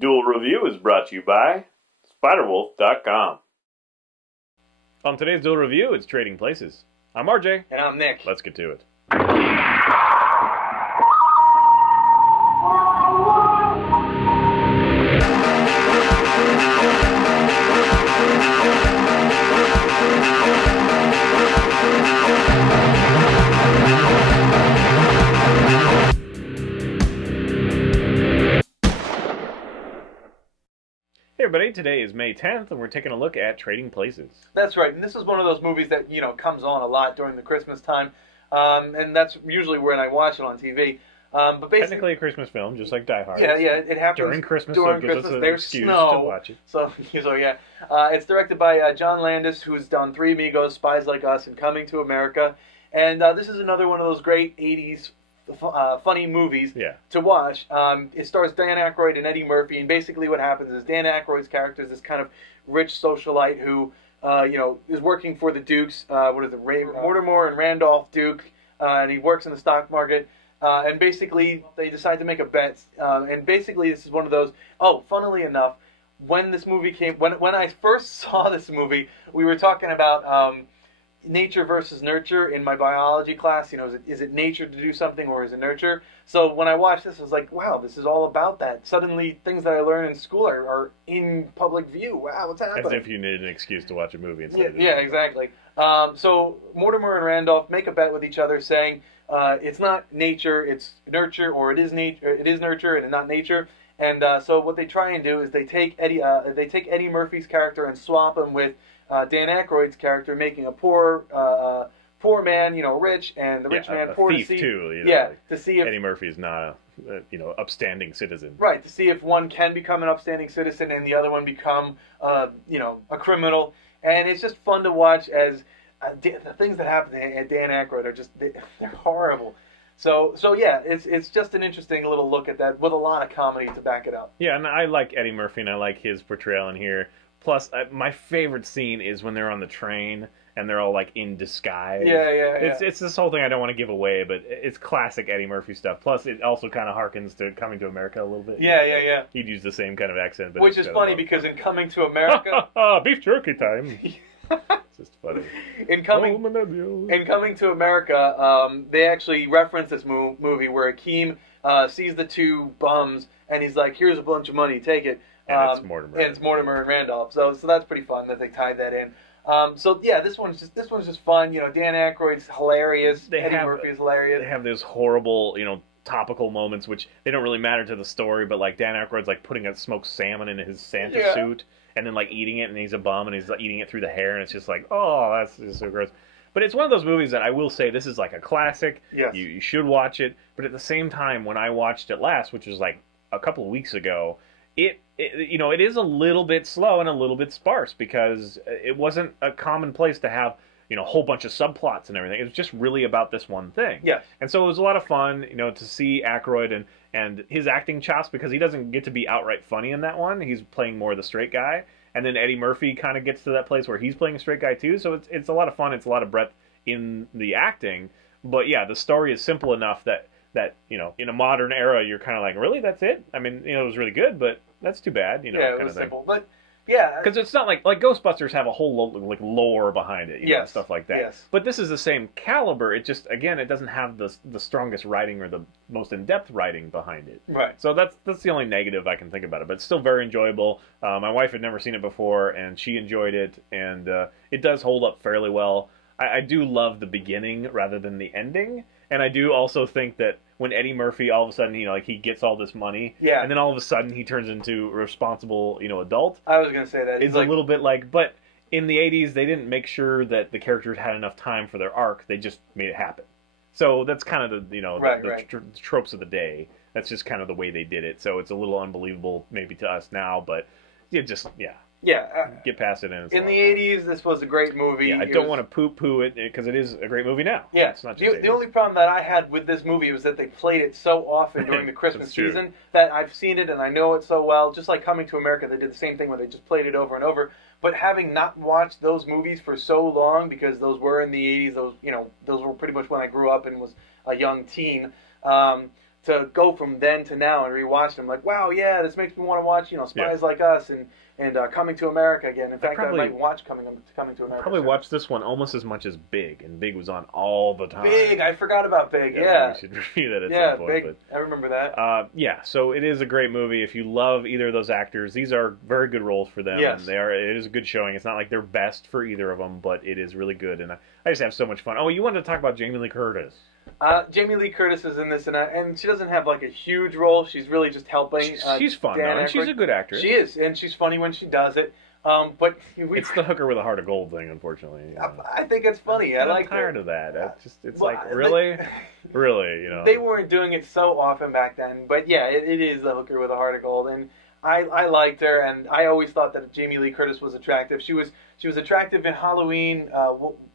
Duel Review is brought to you by SpiderWolf.com. On today's Duel Review, it's Trading Places. I'm RJ. And I'm Nick. Let's get to it. Hey everybody, today is May 10th and we're taking a look at Trading Places. That's right, and this is one of those movies that, comes on a lot during the Christmas time, and that's usually when I watch it on TV. But basically, technically a Christmas film, just like Die Hard. Yeah, it happens during Christmas, so it gives us an there's excuse snow, to watch it. So yeah. It's directed by John Landis, who's done Three Amigos, Spies Like Us, and Coming to America. And this is another one of those great 80s funny movies to watch. It stars Dan Aykroyd and Eddie Murphy, and basically what happens is Dan Aykroyd's character is this kind of rich socialite who, is working for the Dukes. Mortimer and Randolph Duke, and he works in the stock market. And basically, they decide to make a bet. And basically, this is one of those. Oh, funnily enough, when this movie came, when I first saw this movie, we were talking about nature versus nurture in my biology class. Is it nature to do something or is it nurture? So when I watched this, I was like, wow, this is all about that. Suddenly, things that I learned in school are in public view. Wow, what's happening? As if you needed an excuse to watch a movie instead of yeah, exactly. So Mortimer and Randolph make a bet with each other, saying it's not nature, it's nurture, or it is nurture and not nature. And so what they try and do is they take Eddie Murphy's character and swap him with Dan Aykroyd's character, making a poor man, rich, and the rich man poor, thief to see, too. To see if Eddie Murphy is not a upstanding citizen. Right, to see if one can become an upstanding citizen and the other one become a criminal. And it's just fun to watch as the things that happen at Dan Aykroyd are just they're horrible. So yeah, it's just an interesting little look at that with a lot of comedy to back it up. Yeah, and I like Eddie Murphy and I like his portrayal in here. Plus, my favorite scene is when they're on the train and they're all like in disguise. Yeah. It's this whole thing I don't want to give away, but it's classic Eddie Murphy stuff. Plus, it also kind of harkens to Coming to America a little bit. Yeah. He'd use the same kind of accent, but which is funny because in Coming to America, beef jerky time. It's just funny. In Coming to America, they actually reference this movie where Akeem sees the two bums and he's like, "Here's a bunch of money, take it." And it's Mortimer. And it's Mortimer and Randolph. So that's pretty fun that they tied that in. So yeah, this one's just fun. Dan Aykroyd's hilarious. Eddie Murphy's hilarious. They have those horrible, topical moments which they don't really matter to the story, but like Dan Aykroyd's like putting a smoked salmon in his Santa suit and then like eating it, and he's a bum and he's like eating it through the hair, and it's just like, oh, that's just so gross. But it's one of those movies that I will say this is like a classic. Yes. You should watch it. But at the same time, when I watched it last, which was like a couple of weeks ago, it is a little bit slow and a little bit sparse because it wasn't a common place to have a whole bunch of subplots and everything. It was just really about this one thing. Yes. And so it was a lot of fun, to see Aykroyd and his acting chops, because he doesn't get to be outright funny in that one. He's playing more the straight guy. And then Eddie Murphy kind of gets to that place where he's playing a straight guy too. So it's a lot of fun. It's a lot of breadth in the acting. But yeah, the story is simple enough that in a modern era, you're kind of like, really, that's it? I mean, it was really good, but that's too bad, yeah, kind it was of thing. simple, but yeah, because it's not like Ghostbusters have a whole lore behind it, and stuff like that. Yes. But this is the same caliber. It just, again, it doesn't have the strongest writing or the most in-depth writing behind it. Right. So that's the only negative I can think about it. But it's still very enjoyable. My wife had never seen it before, and she enjoyed it, and it does hold up fairly well. I do love the beginning rather than the ending. And I do also think that when Eddie Murphy all of a sudden, he gets all this money, and then all of a sudden he turns into a responsible, adult. I was going to say that. It's a little bit like, but in the 80s, they didn't make sure that the characters had enough time for their arc. They just made it happen. So that's kind of the tropes of the day. That's just kind of the way they did it. So it's a little unbelievable maybe to us now, but get past it. And in the 80s, this was a great movie. Yeah, I don't want to poo-poo it because it is a great movie now. Yeah, it's not just the only problem that I had with this movie was that they played it so often during the Christmas season that I've seen it and I know it so well. Just like Coming to America, they did the same thing where they just played it over and over. But having not watched those movies for so long, because those were in the 80s, those were pretty much when I grew up and was a young teen. to go from then to now and rewatch them. Like, wow, yeah, this makes me want to watch, Spies Like Us and Coming to America again. In fact, I might watch Coming to America. Probably watch this one almost as much as Big, and Big was on all the time. Big, I forgot about Big. Yeah, we should review that at some point. Big. But, I remember that. yeah, so it is a great movie. If you love either of those actors, these are very good roles for them. Yes. It is a good showing. It's not like they're best for either of them, but it is really good, and I just have so much fun. Oh, you wanted to talk about Jamie Lee Curtis. Jamie Lee Curtis is in this, and she doesn't have like a huge role. She's really just helping. She's fun, though, and she's a good actress. She is, and she's funny when she does it. But it's the hooker with a heart of gold thing, unfortunately. I think it's funny. I'm tired of that. It's like really, really, They weren't doing it so often back then, but yeah, it is the hooker with a heart of gold, and I liked her, and I always thought that Jamie Lee Curtis was attractive. She was attractive in Halloween.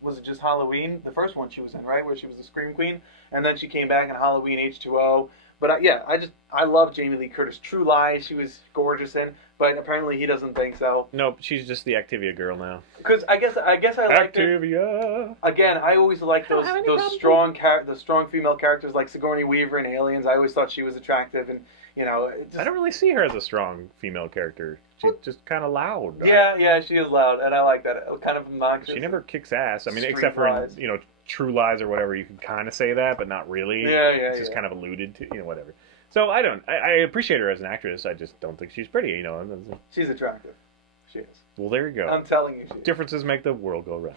Was it just Halloween? The first one she was in, right, where she was the Scream Queen, and then she came back in Halloween H2O. But I love Jamie Lee Curtis. True Lies, she was gorgeous in, but apparently he doesn't think so. Nope, she's just the Activia girl now. Because I guess I liked Activia. Her. Again, I always liked those strong female characters like Sigourney Weaver in Aliens. I always thought she was attractive, and I don't really see her as a strong female character. She's just kind of loud. Yeah, she is loud, and I like that. Kind of obnoxious. She never kicks ass. I mean, except for in, True Lies or whatever, you can kind of say that, but not really. Yeah. It's just kind of alluded to, whatever. So I appreciate her as an actress. I just don't think she's pretty, She's attractive. She is. Well, there you go. I'm telling you, she is. Differences make the world go round.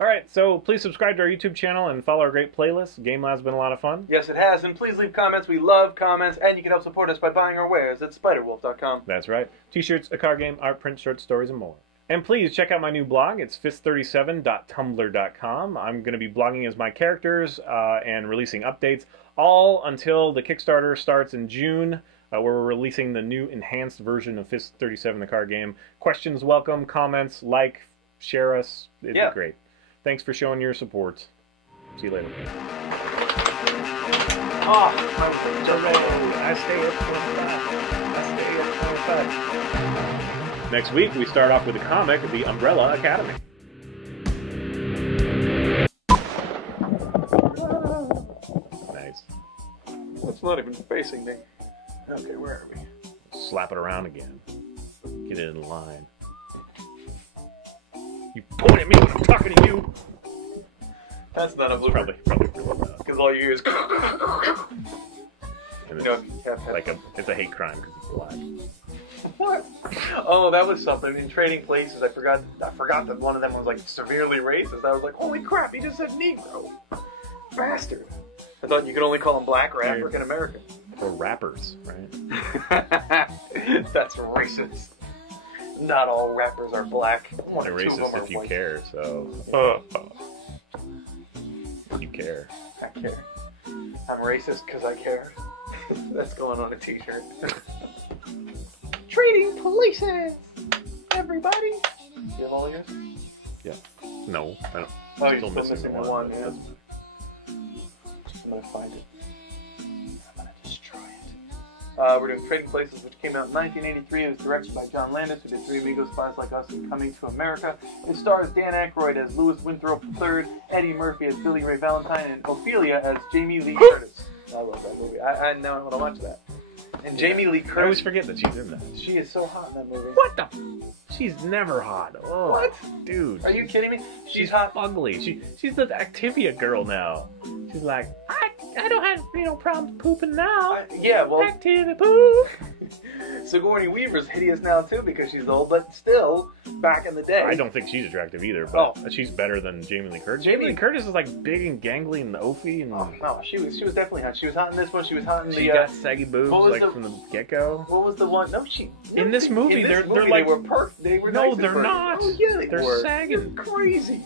All right, so please subscribe to our YouTube channel and follow our great playlist. Game Lab's been a lot of fun. Yes, it has, and please leave comments. We love comments, and you can help support us by buying our wares at spiderwolf.com. That's right. T-shirts, a card game, art, print, short stories, and more. And please check out my new blog. It's fist37.tumblr.com. I'm going to be blogging as my characters and releasing updates, all until the Kickstarter starts in June, where we're releasing the new enhanced version of Fist 37, the card game. Questions welcome, comments, share us. It'd be great. Thanks for showing your support. See you later. Oh, I stay at 25. Next week, we start off with a comic, The Umbrella Academy. Nice. It's not even facing me. Okay, where are we? Slap it around again. Get it in line. You point at me when I'm talking to you. That's not a blooper. Probably. Because all you hear is. And it's a hate crime because it's black. What? Oh, that was something. In Trading Places, I forgot that one of them was like severely racist. I was like, holy crap, he just said Negro. Bastard. I thought you could only call them black or African American. Or rappers, right? That's racist. Not all rappers are black. They're racist if you care, so. You care. I care. I'm racist because I care. That's going on a t-shirt. Trading Places! Everybody! You have all yours? Yeah. No, I don't. Oh, you're still missing the one, yeah. I'm gonna find it. I'm gonna destroy it. We're doing Trading Places, which came out in 1983. It was directed by John Landis, who did Three Amigos, Spies Like Us, and Coming to America. It stars Dan Aykroyd as Louis Winthrop III, Eddie Murphy as Billy Ray Valentine, and Ophelia as Jamie Lee Curtis. I love that movie. I now want to watch that. And Jamie Lee Curtis. I always forget that she's in that. She is so hot in that movie. What the? She's never hot. Oh, what? Dude. Are you kidding me? She's hot. Ugly. She's the Activia girl now. She's like, I don't have problems pooping now. Yeah, well. Activia poop. Sigourney Weaver's hideous now too because she's old, but still, back in the day. I don't think she's attractive either, but she's better than Jamie Lee Curtis. Jamie Lee Curtis is like big and gangly and oafy and. Oh no, she was definitely hot. She was hot in this one. She was hot in the. She got saggy boobs from the get-go. What was the one? No, in this movie, they're like they were perfect. They were no, nice they're not. Oh yeah, they're sagging. They're crazy.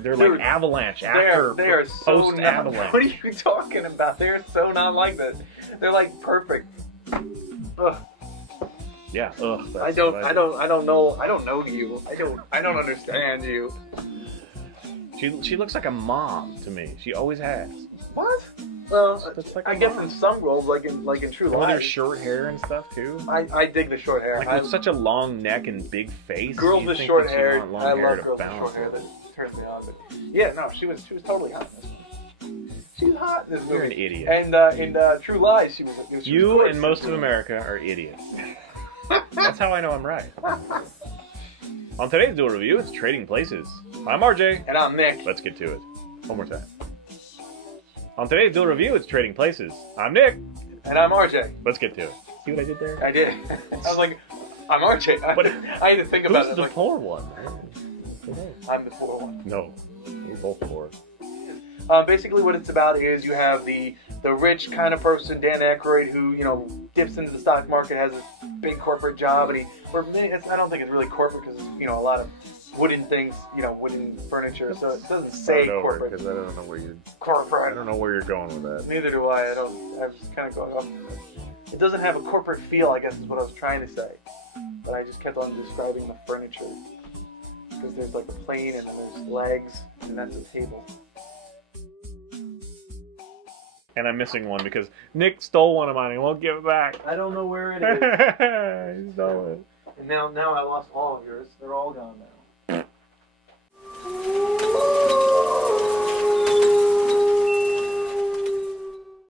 They're like Avalanche after they are so post-Avalanche. What are you talking about? They're so not like this. They're like perfect. Ugh. Yeah. Ugh. I don't know. I don't know you. I don't understand you. She looks like a mom to me. She always has. What? Well, like I guess in some roles, like in True Lies. With her short hair and stuff too. I dig the short hair. Like with such a long neck and big face. Girls with short hair. I love hair girls with short hair. That turns me on. But yeah, no, she was totally hot in this one. She's hot in this movie. You're an idiot. And in True Lies, she was You and most of America are idiots. That's how I know I'm right. On today's Duel Review, it's Trading Places. I'm RJ. And I'm Nick. Let's get to it. One more time. On today's Duel Review, it's Trading Places. I'm Nick. And I'm RJ. Let's get to it. See what I did there? I did. I was like, I'm RJ. But I had to think about it. Who's the poor one? I'm the poor one. No. We're both poor. Basically, what it's about is you have the rich kind of person, Dan Aykroyd, who dips into the stock market, has a big corporate job, and I don't think it's really corporate because a lot of wooden things, wooden furniture. So it doesn't say corporate. Because I don't know where you're. Corporate. I don't know where you're going with that. Neither do I. I'm just kind of going off. It doesn't have a corporate feel, I guess, is what I was trying to say. But I just kept on describing the furniture because there's like a plane and then there's legs and that's a table. And I'm missing one because Nick stole one of mine and won't give it back. I don't know where it is. He stole it. And now I lost all of yours. They're all gone now.